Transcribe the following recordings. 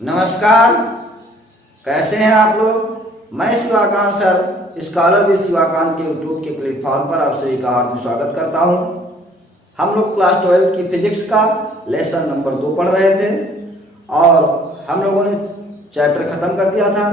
नमस्कार, कैसे हैं आप लोग। मैं Shivakant sir scholar with Shivakant के यूट्यूब के प्लेटफॉर्म पर आप सभी का हार्दिक स्वागत करता हूं। हम लोग क्लास 12 की फिजिक्स का लेसन नंबर 2 पढ़ रहे थे और हम लोगों ने चैप्टर खत्म कर दिया था।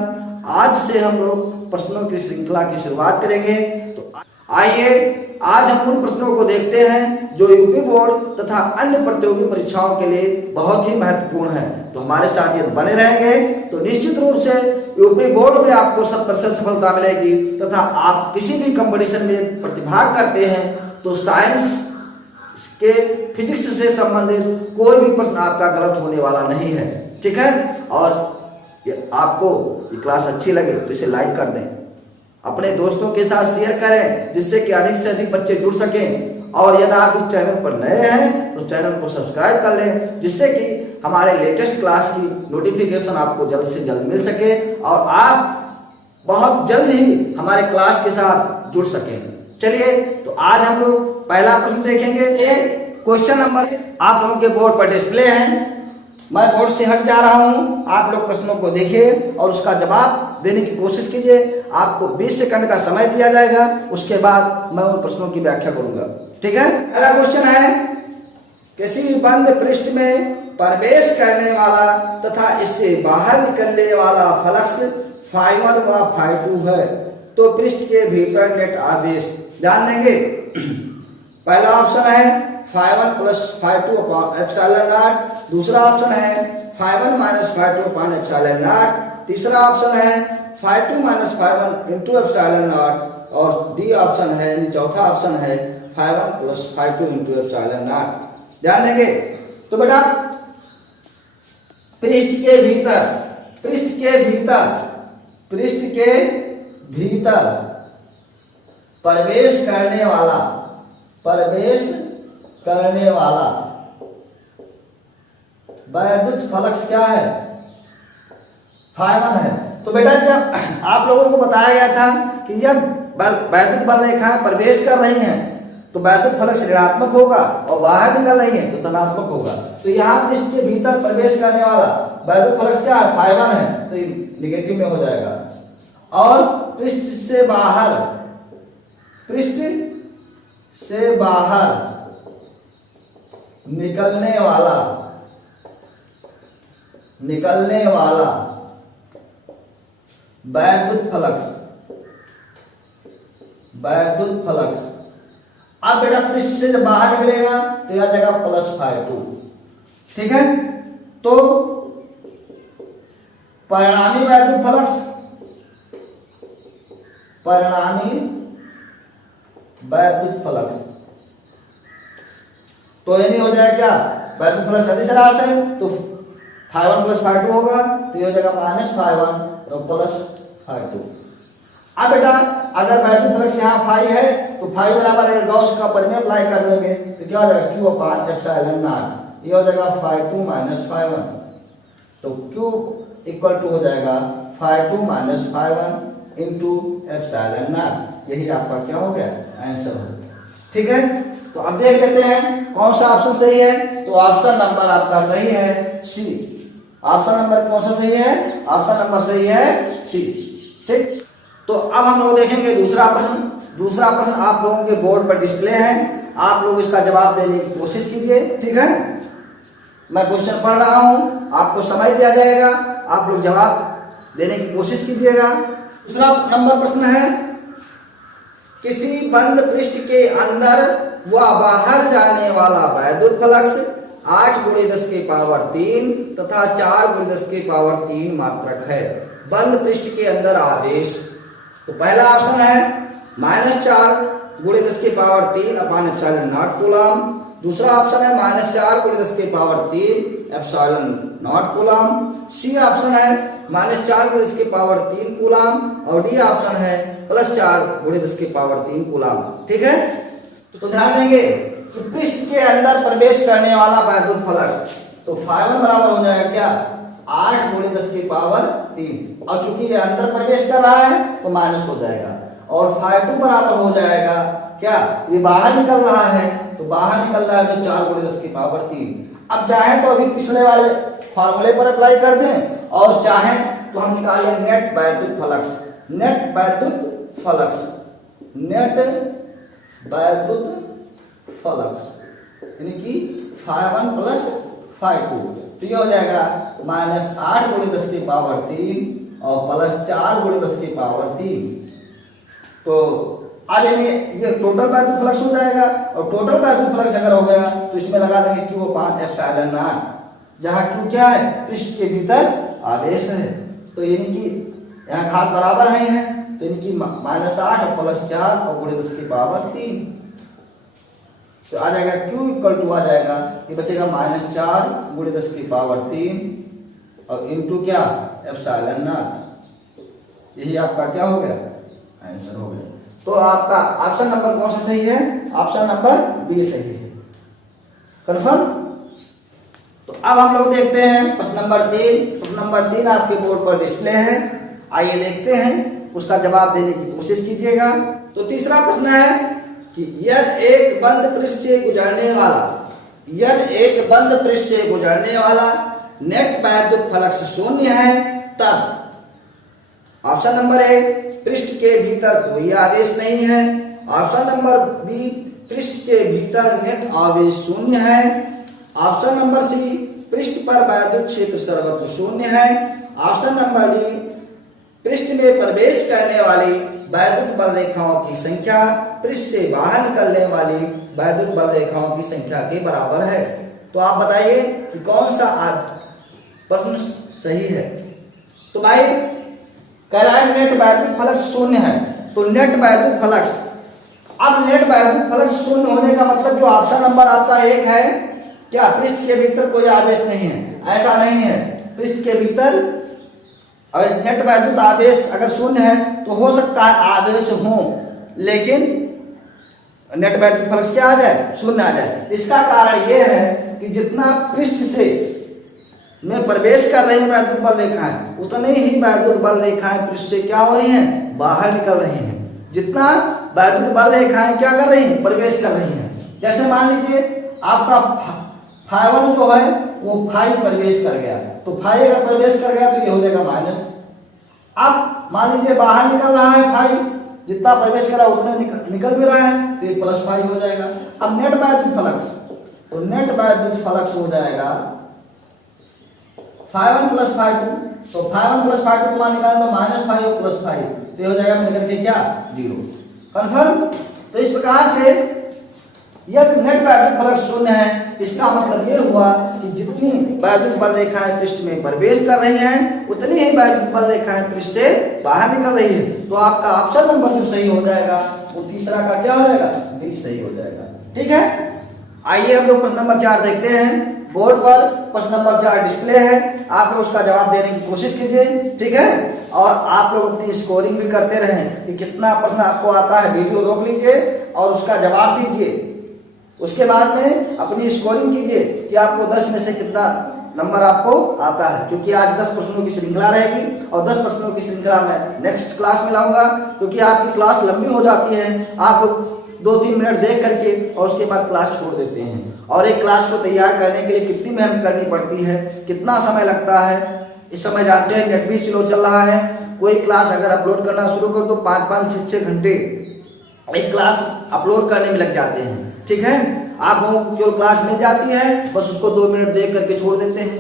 आज से हम लोग प्रश्नों की श्रृंखला की शुरुआत करेंगे। तो आइए आज हम उन प्रश्नों को देखते हैं जो यूपी बोर्ड तथा अन्य प्रतियोगी परीक्षाओं के लिए बहुत ही महत्वपूर्ण है। तो हमारे साथ ये बने रहेंगे तो निश्चित रूप से यूपी बोर्ड में आपको 100% सफलता मिलेगी तथा आप किसी भी कंपटीशन में प्रतिभाग करते हैं तो साइंस के फिजिक्स से संबंधित कोई भी प्रश्न आपका गलत होने वाला नहीं है। ठीक है, और आपको ये क्लास अच्छी लगे तो इसे लाइक कर दें, अपने दोस्तों के साथ शेयर करें जिससे कि अधिक से अधिक बच्चे जुड़ सकें। और यदि आप इस चैनल पर नए हैं तो चैनल को सब्सक्राइब कर लें जिससे कि हमारे लेटेस्ट क्लास की नोटिफिकेशन आपको जल्द से जल्द मिल सके और आप बहुत जल्द ही हमारे क्लास के साथ जुड़ सकें। चलिए तो आज हम लोग पहला प्रश्न देखेंगे। एक क्वेश्चन नंबर आप लोगों के बोर्ड पर डिस्प्ले है। मैं बोर्ड से हट जा रहा हूं, आप लोग प्रश्नों को देखिए और उसका जवाब देने की कोशिश कीजिए। आपको 20 सेकंड का समय दिया जाएगा, उसके बाद मैं उन प्रश्नों की व्याख्या करूंगा। ठीक है, पहला क्वेश्चन है, किसी बंद पृष्ठ में प्रवेश करने वाला तथा इससे बाहर निकलने वाला फ्लक्स φ1 व φ2 है तो पृष्ठ के भीतर नेट आवेश। ध्यान देंगे, पहला ऑप्शन है φ1 + φ2 अपॉन एप्सिलॉन नॉट, दूसरा ऑप्शन है φ1 - φ2 अपॉन एप्सिलॉन नॉट, तीसरा ऑप्शन है φ2 - φ1 इनटू एप्सिलॉन नॉट और डी ऑप्शन है, चौथा ऑप्शन है φ1 + φ2 इनटू एप्सिलॉन नॉट। ध्यान देंगे तो बेटा पृष्ठ के भीतर प्रवेश करने वाला वैद्युत फ्लक्स क्या है? φ1 है। तो बेटा जब आप लोगों को बताया गया था कि जब वैद्युत बल रेखाएं प्रवेश कर रही हैं तो वैद्युत फ्लक्स ऋणात्मक होगा और बाहर निकल रही है तो धनात्मक होगा। तो यहाँ पृष्ठ के भीतर प्रवेश करने वाला वैद्युत फ्लक्स क्या है? φ1 है, तो निगेटिव में हो जाएगा। और पृष्ठ से बाहर निकलने वाला वैद्युत फ्लक्स अब बेटा पृष्ठ से जब बाहर निकलेगा तो यह जाएगा +φ2। ठीक है, तो परिणामी वैद्युत फ्लक्स तो ये नहीं हो जाएगा क्या? वैद्युत फ्लक्स सदिश राशि है तो φ1 + φ2 होगा, तो ये हो जाएगा -φ1 और +φ2। अब बेटा अगर वैद्युत फ्लक्स यहाँ φ है तो φ बराबर अगर गॉस का प्रमेय अप्लाई कर देंगे तो क्या हो जाएगा? Q अपॉन एप्सिलॉन नॉट, ये हो जाएगा φ2 - φ1, तो Q = हो जाएगा φ2 - φ1 इनटू एप्सिलॉन नॉट। यही आपका क्या हो गया? आंसर हो गया। ठीक है, तो अब देख लेते हैं कौन सा ऑप्शन सही है। तो ऑप्शन नंबर आपका सही है सी। ऑप्शन नंबर कौन सा सही है? ऑप्शन नंबर सही है सी। ठीक, तो अब हम लोग देखेंगे दूसरा प्रश्न आप लोगों के बोर्ड पर डिस्प्ले है। आप लोग इसका जवाब देने की कोशिश कीजिए। ठीक है, मैं क्वेश्चन पढ़ रहा हूं, आपको समय दिया जाएगा, आप लोग जवाब देने की कोशिश कीजिएगा। दूसरा नंबर प्रश्न है, किसी बंद पृष्ठ के अंदर व बाहर जाने वाला वैद्युत फ्लक्स 8 × 10³ तथा 4 × 10³ मात्रक है। बंद पृष्ठ के अंदर आवेश। तो पहला ऑप्शन है -4 × 10³ अपॉन एप्सिलॉन नॉट कूलम, दूसरा ऑप्शन है -4 × 10³ epsilon not coulomb, C option है -4 × 10³ कूलम और डी ऑप्शन है +4 × 10³ कूलम। ठीक है, तो ध्यान देंगे कि पृष्ठ के अंदर प्रवेश करने वाला वैद्युत फ्लक्स तो φ1 बराबर हो जाएगा क्या? 8 × 10³ और चूंकि ये अंदर प्रवेश कर रहा है तो माइनस हो जाएगा और φ2 बराबर हो जाएगा क्या? ये बाहर निकल रहा है तो बाहर निकल रहा है तो 4 × 10³ अब चाहे तो अभी पिछले वाले फार्मूले पर अप्लाई कर दें और चाहें तो हम निकालें नेट वैद्युत फ्लक्स। नेट वैद्युत फ्लक्स, नेट वैद्युत फ्लक्स यानी कि ∅1 प्लस ∅2, तो ये हो जाएगा -8 × 10⁻³ और +4 × 10⁻³। तो आ जाएंगे, ये टोटल वैद्युत फ्लक्स हो जाएगा। और टोटल वैद्युत फ्लक्स अगर हो गया तो इसमें लगा देंगे Q/ε0, जहाँ Q क्या है, पृष्ठ के भीतर आवेश है। तो यानी कि यहाँ घात बराबर है, तो यानी कि -8 और +4 और × 10⁻³ तो आ जाएगा Q = आ जाएगा, ये बचेगा -4 × 10⁻³ और इंटू क्या, ε0। यही आपका क्या हो गया, आंसर हो गया। तो आपका ऑप्शन नंबर कौन सा सही है, ऑप्शन नंबर बी सही है, कंफर्म। तो अब हम लोग देखते हैं प्रश्न नंबर 3। प्रश्न नंबर 3 आपके बोर्ड पर डिस्प्ले है, आइए देखते हैं, उसका जवाब देने की कोशिश कीजिएगा। तो तीसरा प्रश्न है कि यदि एक बंद पृष्ठ से गुजरने वाला नेट वैद्युत फ्लक्स 0 है, तब ऑप्शन नंबर ए पृष्ठ के भीतर कोई आवेश नहीं है, ऑप्शन नंबर बी पृष्ठ के भीतर नेट आवेश 0 है, ऑप्शन नंबर सी पृष्ठ पर वैद्युत क्षेत्र सर्वत्र 0 है, ऑप्शन नंबर डी पृष्ठ में प्रवेश करने वाली वैद्युत बल रेखाओं की संख्या पृष्ठ से बाहर निकलने वाली वैद्युत बल रेखाओं की संख्या के बराबर है। तो आप बताइए कि कौन सा प्रश्न सही है। तो भाई कह रहा है नेट वैद्युत फ्लक्स 0 है, तो नेट वैद्युत फ्लक्स, अब नेट वैद्युत फ्लक्स 0 होने का मतलब जो ऑप्शन नंबर आपका 1 है, क्या पृष्ठ के भीतर कोई आवेश नहीं है, ऐसा नहीं है। पृष्ठ के भीतर अगर नेट वैद्युत आवेश अगर 0 है तो हो सकता है आवेश हो, लेकिन नेट वैद्युत फ्लक्स क्या आ जाए, 0 आ जाए। इसका कारण यह है कि जितना पृष्ठ से में प्रवेश कर रही है वैद्युत बल रेखाएं, उतने ही वैद्युत बल रेखाएं पृष्ठ से क्या हो रही हैं, बाहर निकल रही हैं। जितना वैद्युत बल रेखाएं क्या कर रही हैं, प्रवेश कर रही हैं। जैसे मान लीजिए आपका ∅1 जो है वो ∅ प्रवेश कर गया, तो ∅ अगर प्रवेश कर गया तो ये हो जाएगा माइनस। अब मान लीजिए बाहर निकल रहा है ∅, जितना प्रवेश करा उतना निकल भी रहा है, तो ये +∅ हो जाएगा। अब नेट वैद्युत फ्लक्स, तो नेट वैद्युत फ्लक्स हो जाएगा ∅1 + ∅2, तो ∅1 + ∅2 को मान निकालें तो -∅ और +∅, तो ये हो जाएगा मिलकर के क्या, 0, कंफर्म। तो इस प्रकार से यदि नेट वैद्युत फ्लक्स 0 है, इसका मतलब ये हुआ कि जितनी वैद्युत बल रेखाएं पृष्ठ में प्रवेश कर रही हैं, उतनी ही वैद्युत बल रेखाएं पृष्ठ से बाहर निकल रही है। तो आपका ऑप्शन नंबर जो सही हो जाएगा वो तीसरा का क्या हो जाएगा, डी सही हो जाएगा। ठीक है, आइए हम लोग प्रश्न नंबर 4 देखते हैं। बोर्ड पर प्रश्न नंबर 4 डिस्प्ले है, आप लोग उसका जवाब देने की कोशिश कीजिए। ठीक है, और आप लोग अपनी स्कोरिंग भी करते रहें कि कितना प्रश्न आपको आता है। वीडियो रोक लीजिए और उसका जवाब दीजिए, उसके बाद में अपनी स्कोरिंग कीजिए कि आपको 10 में से कितना नंबर आपको आता है। क्योंकि आज 10 प्रश्नों की श्रृंखला रहेगी और 10 प्रश्नों की श्रृंखला मैं नेक्स्ट क्लास में लाऊंगा, क्योंकि आपकी क्लास लंबी हो जाती है, आप 2-3 मिनट देख करके और उसके बाद क्लास छोड़ देते हैं। और एक क्लास को तैयार करने के लिए कितनी मेहनत करनी पड़ती है, कितना समय लगता है, इस समय जानते हैं नेट भी स्लो चल रहा है। कोई क्लास अगर अपलोड करना शुरू कर तो 5-5, 6-6 घंटे एक क्लास अपलोड करने में लग जाते हैं। ठीक है, आप लोगों को जो क्लास मिल जाती है बस उसको 2 मिनट देख करके छोड़ देते हैं।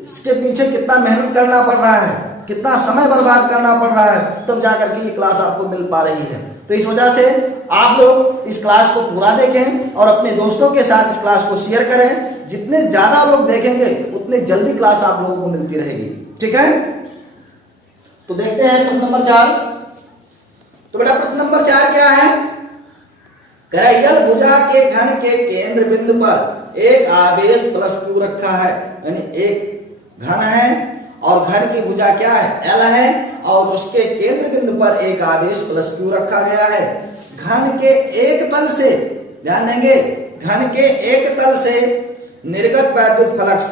इसके पीछे कितना मेहनत करना पड़ रहा है, कितना समय बर्बाद करना पड़ रहा है, तब जाकर के ये क्लास आपको मिल पा रही है। तो इस वजह से आप लोग इस क्लास को पूरा देखें और अपने दोस्तों के साथ इस क्लास को शेयर करें। जितने ज्यादा लोग देखेंगे उतने जल्दी क्लास आप लोगों को मिलती रहेगी। ठीक है, तो देखते हैं प्रश्न नंबर 4। तो बेटा प्रश्न नंबर 4 क्या है, कराइयल भुजा के घन के केंद्र बिंदु पर एक आवेश +q रखा है, यानी एक घन है और घन की भुजा क्या है, L है, और उसके केंद्र बिंदु पर एक आवेश +q रखा गया है। घन के एक तल से, ध्यान देंगे, घन के एक तल से निर्गत वैद्युत फ्लक्स,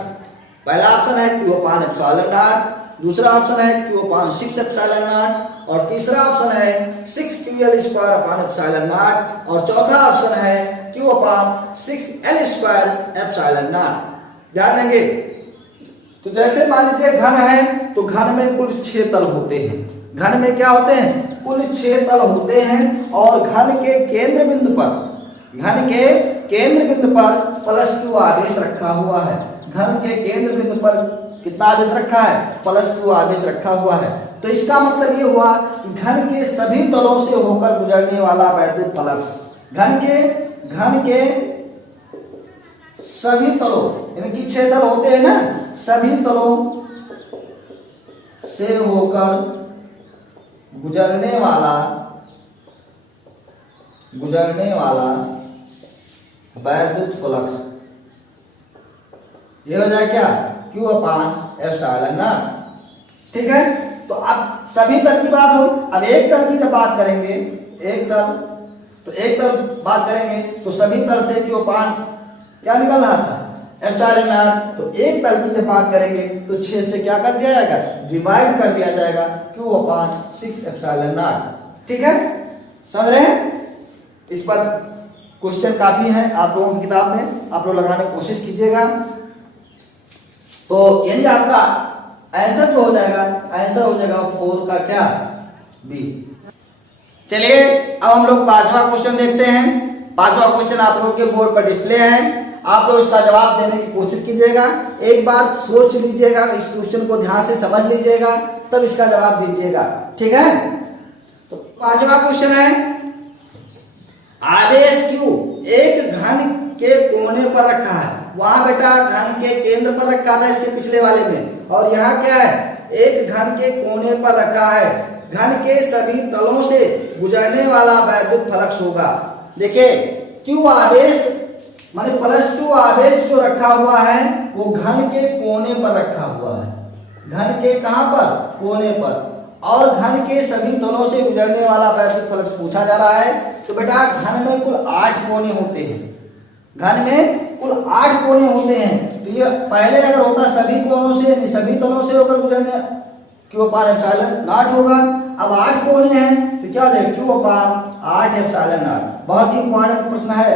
पहला ऑप्शन है Q/ε0, दूसरा ऑप्शन है Q/6ε0 और तीसरा ऑप्शन है 6qL² और चौथा ऑप्शन है Q/6L²ε0। ध्यान देंगे, तो जैसे मान लीजिए घन है तो घन में कुल 6 तल होते हैं। घन में क्या होते हैं? कुल 6 तल होते हैं और घन के केंद्र बिंदु पर +2 आवेश रखा हुआ है। घन के केंद्र बिंदु पर कितना आवेश रखा है? +2 आवेश रखा हुआ है। तो इसका मतलब ये हुआ कि घन के सभी तलों से होकर गुजरने वाला वैद्युत फ्लक्स, घन के सभी तलों, यानी कि 6 तल होते हैं ना, सभी तलों से होकर गुजरने वाला वैद्युत फ्लक्स, ये हो जाए क्या? Q/ε0। ठीक है। तो अब सभी तल की बात हो, अब एक तल की जब बात करेंगे, एक तल बात करेंगे तो सभी तल से Q क्या निकल रहा था? ε0। तो एक तल की जब बात करेंगे तो 6 से क्या कर दिया जाएगा? डिवाइड कर दिया जाएगा Q/6ε0। ठीक है, समझ रहे हैं? इस पर क्वेश्चन काफी है आप लोगों की किताब में, आप लोग लगाने की कोशिश कीजिएगा। तो यानी आपका आंसर जो हो जाएगा, आंसर हो जाएगा 4 का क्या? बी। चलिए अब हम लोग 5वां क्वेश्चन देखते हैं। 5वां क्वेश्चन आप लोगों के बोर्ड पर डिस्प्ले है, आप लोग इसका जवाब देने की कोशिश कीजिएगा। एक बार सोच लीजिएगा, इस क्वेश्चन को ध्यान से समझ लीजिएगा, तब इसका जवाब दीजिएगा। ठीक है। तो 5वां क्वेश्चन है, आवेश Q एक घन के कोने पर रखा है। वहां बेटा घन के केंद्र पर रखा था इसके पिछले वाले में, और यहाँ क्या है? एक घन के कोने पर रखा है। घन के सभी तलों से गुजरने वाला वैद्युत फ्लक्स होगा। देखिए Q आवेश माने +2 आवेश जो रखा हुआ है वो घन के कोने पर रखा हुआ है। घन के कहां पर? कोने पर। और घन के सभी तलों से गुजरने वाला वैद्युत फ्लक्स पूछा जा रहा है। तो बेटा घन में कुल 8 कोने होते हैं। घन में कुल 8 कोने होते हैं। तो ये पहले अगर होता सभी कोनों से, सभी तलों से होकर गुजरने Q/ε0 होगा। अब 8 कोने हैं तो क्या हो जाएगा? Q/8ε0। बहुत ही इंपॉर्टेंट प्रश्न है।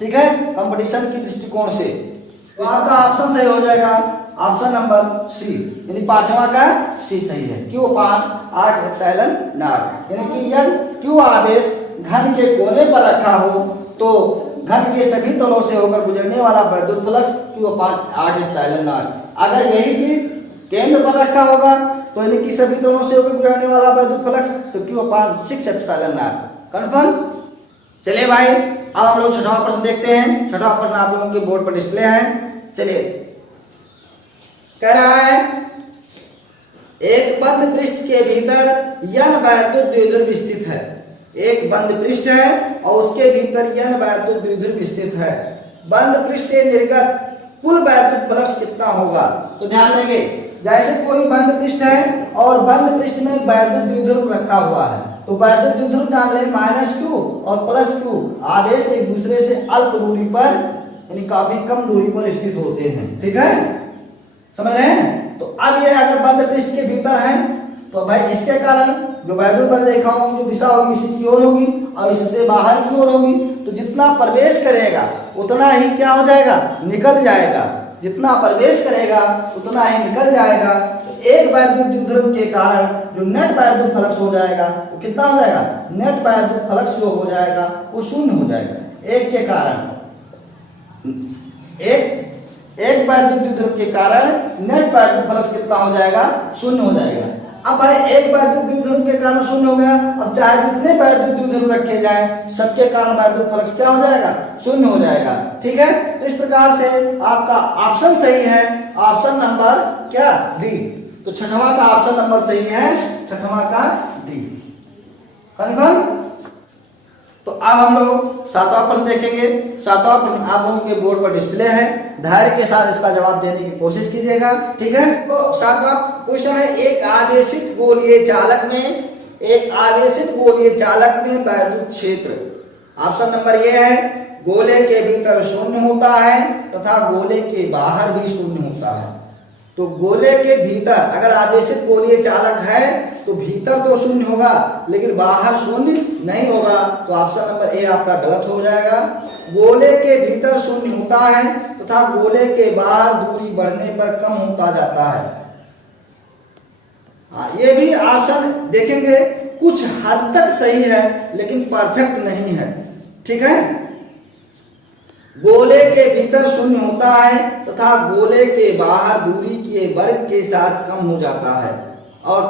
ठीक है, कंपटीशन की दृष्टिकोण से। तो आपका ऑप्शन सही हो जाएगा, ऑप्शन नंबर सी, यानी 5वां का सी सही है। Q/8ε0, यानी कि यदि Q आवेश घन के कोने पर रखा हो तो घन के सभी तलों से होकर गुजरने वाला वैद्युत फ्लक्स Q/8ε0। अगर यही चीज केंद्र पर रखा होगा तो यानी कि सभी तलों से होकर गुजरने वाला वैद्युत फ्लक्स तो Q/6ε0। कंफर्म? चलिए भाई अब हम लोग 6वां प्रश्न देखते हैं। 6वां प्रश्न आप लोगों के बोर्ड पर डिस्प्ले है। चलिए, कह रहा है एक बंद पृष्ठ के भीतर N वैद्युत द्विध्रुव स्थित है। एक बंद पृष्ठ है और उसके भीतर N वैद्युत द्विध्रुव स्थित है। बंद पृष्ठ से निर्गत कुल वैद्युत फ्लक्स कितना होगा? तो ध्यान देंगे, जैसे कोई बंद पृष्ठ है और बंद पृष्ठ में वैद्युत द्विध्रुव रखा हुआ है, तो वैद्युत द्विध्रुव जान ले -Q और +Q आवेश एक दूसरे से अल्प दूरी पर, यानी काफी कम दूरी पर स्थित होते हैं। ठीक है, समझ रहे हैं? तो अब ये अगर बंद पृष्ठ के भीतर है तो भाई इसके कारण जो वैद्युत बल रेखाओं की जो दिशा होगी इसी की ओर होगी और इससे बाहर की ओर होगी। तो जितना प्रवेश करेगा उतना ही क्या हो जाएगा? निकल जाएगा। जितना प्रवेश करेगा उतना ही निकल जाएगा। तो एक वैद्युत द्विध्रुव के कारण जो नेट वैद्युत फ्लक्स हो जाएगा वो कितना हो जाएगा? नेट वैद्युत फ्लक्स जो हो जाएगा वो 0 हो जाएगा। एक के कारण एक वैद्युत द्विध्रुव के कारण नेट वैद्युत फ्लक्स कितना हो जाएगा? 0 हो जाएगा। अब भाई एक वैद्युत द्विध्रुव के कारण 0 हो गया। अब चाहे जितने वैद्युत द्विध्रुव रखे जाएं सबके कारण वैद्युत फ्लक्स क्या हो जाएगा? 0 हो जाएगा। ठीक है, तो इस प्रकार से आपका ऑप्शन सही है, ऑप्शन नंबर क्या? डी। तो 6वां का ऑप्शन नंबर सही है, 6वां का डी। कन्फर्म? तो अब हम लोग 7वां प्रश्न देखेंगे। 7वां प्रश्न आप लोगों के बोर्ड पर डिस्प्ले है, धैर्य के साथ इसका जवाब देने की कोशिश कीजिएगा। ठीक है, तो 7वां क्वेश्चन है एक आवेशित गोलीय चालक में वैद्युत क्षेत्र। ऑप्शन नंबर ये है, गोले के भीतर 0 होता है तथा गोले के बाहर भी 0 होता है। तो गोले के भीतर अगर आवेशित गोलीय चालक है तो भीतर तो शून्य होगा लेकिन बाहर शून्य नहीं होगा, तो ऑप्शन नंबर ए आपका गलत हो जाएगा। गोले के भीतर शून्य होता है तथा गोले के बाहर दूरी बढ़ने पर कम होता जाता है। ये भी ऑप्शन देखेंगे कुछ हद तक सही है लेकिन परफेक्ट नहीं है, ठीक है। गोले के भीतर शून्य होता है तथा गोले के बाहर दूरी के वर्ग के साथ कम हो जाता है। और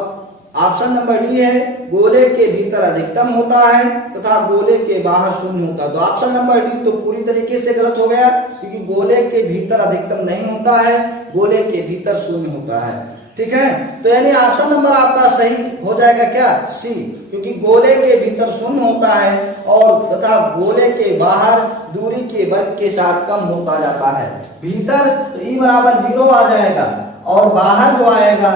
ऑप्शन नंबर डी है गोले के भीतर अधिकतम होता है तथा गोले के बाहर शून्य होता है। तो ऑप्शन नंबर डी तो पूरी तरीके से गलत हो गया, क्योंकि गोले के भीतर अधिकतम नहीं होता है, गोले के भीतर शून्य होता है, ठीक है। तो यानी ऑप्शन नंबर आपका सही हो जाएगा क्या, सी, क्योंकि गोले के भीतर शून्य होता है और तथा गोले के बाहर दूरी के वर्ग के साथ कम होता जाता है। भीतर तो ई बराबर 0 आ जाएगा और बाहर जो आएगा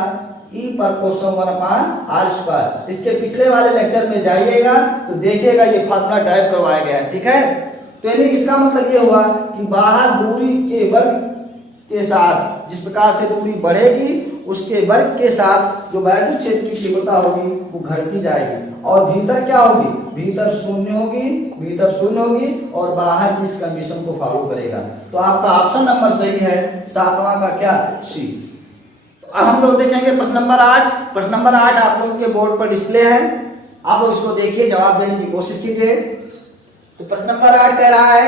ई पर कोसम 1/r²। इसके पिछले वाले लेक्चर में जाइएगा तो देखिएगा ये फार्मूला टाइप करवाया गया है, ठीक है। तो यानी इसका मतलब ये हुआ कि बाहर दूरी के वर्ग के साथ जिस प्रकार से दूरी बढ़ेगी उसके वर्ग के साथ जो वैद्युत क्षेत्र की तीव्रता होगी वो घटती जाएगी। और भीतर क्या होगी, भीतर शून्य होगी, भीतर शून्य होगी और बाहर इस कंडीशन को फॉलो करेगा। तो आपका ऑप्शन नंबर सही है, 7वां का क्या, सी। तो अब हम लोग देखेंगे प्रश्न नंबर 8। प्रश्न नंबर 8 आप लोगों के बोर्ड पर डिस्प्ले है, आप लोग इसको देखिए, जवाब देने की कोशिश कीजिए। तो प्रश्न नंबर 8 कह रहा है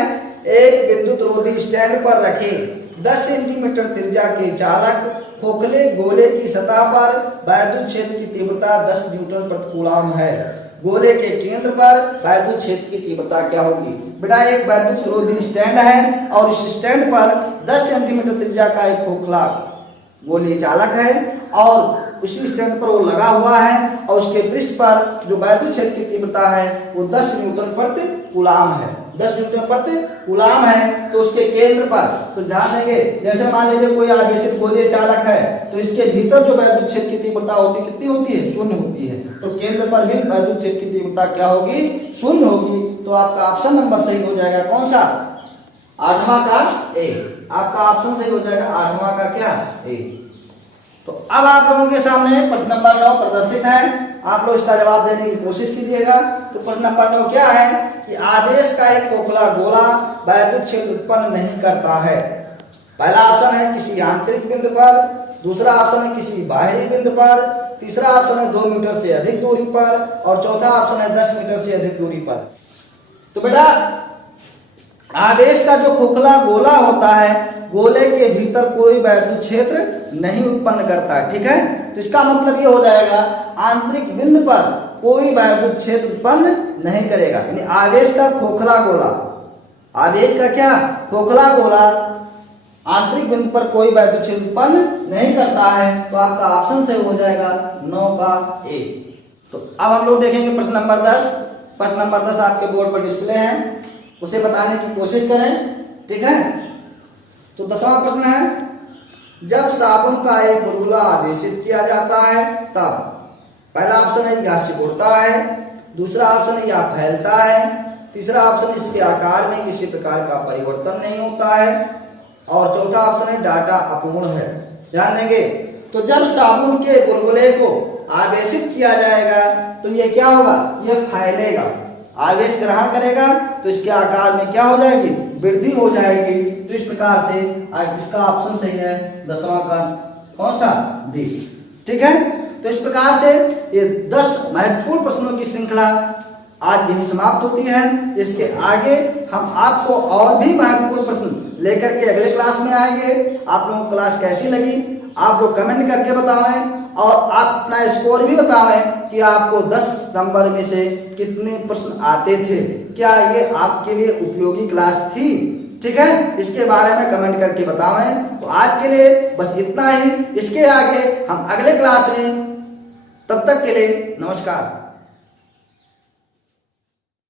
एक विद्युत रोधी स्टैंड पर रखे 10 सेंटीमीटर त्रिज्या के चालक खोखले गोले की सतह पर वैद्युत क्षेत्र की तीव्रता 10 न्यूटन प्रति कूलम है। गोले के केंद्र पर वैद्युत क्षेत्र की तीव्रता क्या होगी। बेटा एक वैद्युत रोधी स्टैंड है और इस स्टैंड पर 10 सेंटीमीटर त्रिज्या का एक खोखला गोलीय चालक है और उसी स्टैंड पर वो लगा हुआ है और उसके पृष्ठ पर जो वैद्युत क्षेत्र की तीव्रता है वो 10 न्यूटन प्रति कूलम है, 10 न्यूटन प्रति कूलम है। तो उसके केंद्र पर तो ध्यान देंगे, जैसे मान लीजिए कोई आवेशित गोलीय चालक है तो इसके भीतर जो वैद्युत क्षेत्र की तीव्रता होती है कितनी होती है, शून्य होती है। तो केंद्र पर भी वैद्युत क्षेत्र की तीव्रता क्या होगी, शून्य होगी। तो आपका ऑप्शन नंबर सही हो जाएगा, कौन सा, 8वां का ए। आपका ऑप्शन सही हो जाएगा 8वां का क्या, ए। तो अब आप लोगों के सामने प्रश्न नंबर 9 प्रदर्शित है, आप लोग इसका जवाब देने की कोशिश कीजिएगा। तो प्रश्न नंबर 9 क्या है कि आवेश का एक खोखला गोला वैद्युत क्षेत्र उत्पन्न नहीं करता है। पहला ऑप्शन है किसी आंतरिक बिंदु पर, दूसरा ऑप्शन है किसी बाहरी बिंदु पर, तीसरा ऑप्शन है 2 मीटर से अधिक दूरी पर और चौथा ऑप्शन है 10 मीटर से अधिक दूरी पर। तो बेटा आवेश का जो खोखला गोला होता है गोले के भीतर कोई वैद्युत क्षेत्र नहीं उत्पन्न करता, ठीक है। तो इसका मतलब ये हो जाएगा आंतरिक बिंदु पर कोई वैद्युत क्षेत्र उत्पन्न नहीं करेगा। यानी आवेश का खोखला गोला, आवेश का क्या, खोखला गोला आंतरिक बिंदु पर कोई वैद्युत क्षेत्र उत्पन्न नहीं करता है। तो आपका ऑप्शन सही हो जाएगा 9 का ए। तो अब हम लोग देखेंगे प्रश्न नंबर 10। प्रश्न नंबर 10 आपके बोर्ड पर डिस्प्ले है, उसे बताने की कोशिश करें, ठीक है। तो 10वां प्रश्न है जब साबुन का एक बुलबुला आवेशित किया जाता है तब पहला ऑप्शन है यह सिकुड़ता है, दूसरा ऑप्शन है यह फैलता है, तीसरा ऑप्शन इसके आकार में किसी प्रकार का परिवर्तन नहीं होता है और चौथा ऑप्शन है डाटा अपूर्ण है। ध्यान देंगे, तो जब साबुन के बुलबुले को आवेशित किया जाएगा तो ये क्या होगा, ये फैलेगा, आवेश ग्रहण करेगा तो इसके आकार में क्या हो जाएगी, वृद्धि हो जाएगी। तो इस प्रकार से इसका ऑप्शन सही है 10वां का, कौन सा, डी, ठीक है। तो इस प्रकार से ये 10 महत्वपूर्ण प्रश्नों की श्रृंखला आज यही समाप्त होती है। इसके आगे हम आपको और भी महत्वपूर्ण प्रश्न लेकर के अगले क्लास में आएंगे। आप लोगों को क्लास कैसी लगी आप लोग कमेंट करके बताएं और आप अपना स्कोर भी बताएं कि आपको 10 नंबर में से कितने प्रश्न आते थे, क्या ये आपके लिए उपयोगी क्लास थी, ठीक है। इसके बारे में कमेंट करके बताएं। तो आज के लिए बस इतना ही, इसके आगे हम अगले क्लास में, तब तक के लिए नमस्कार।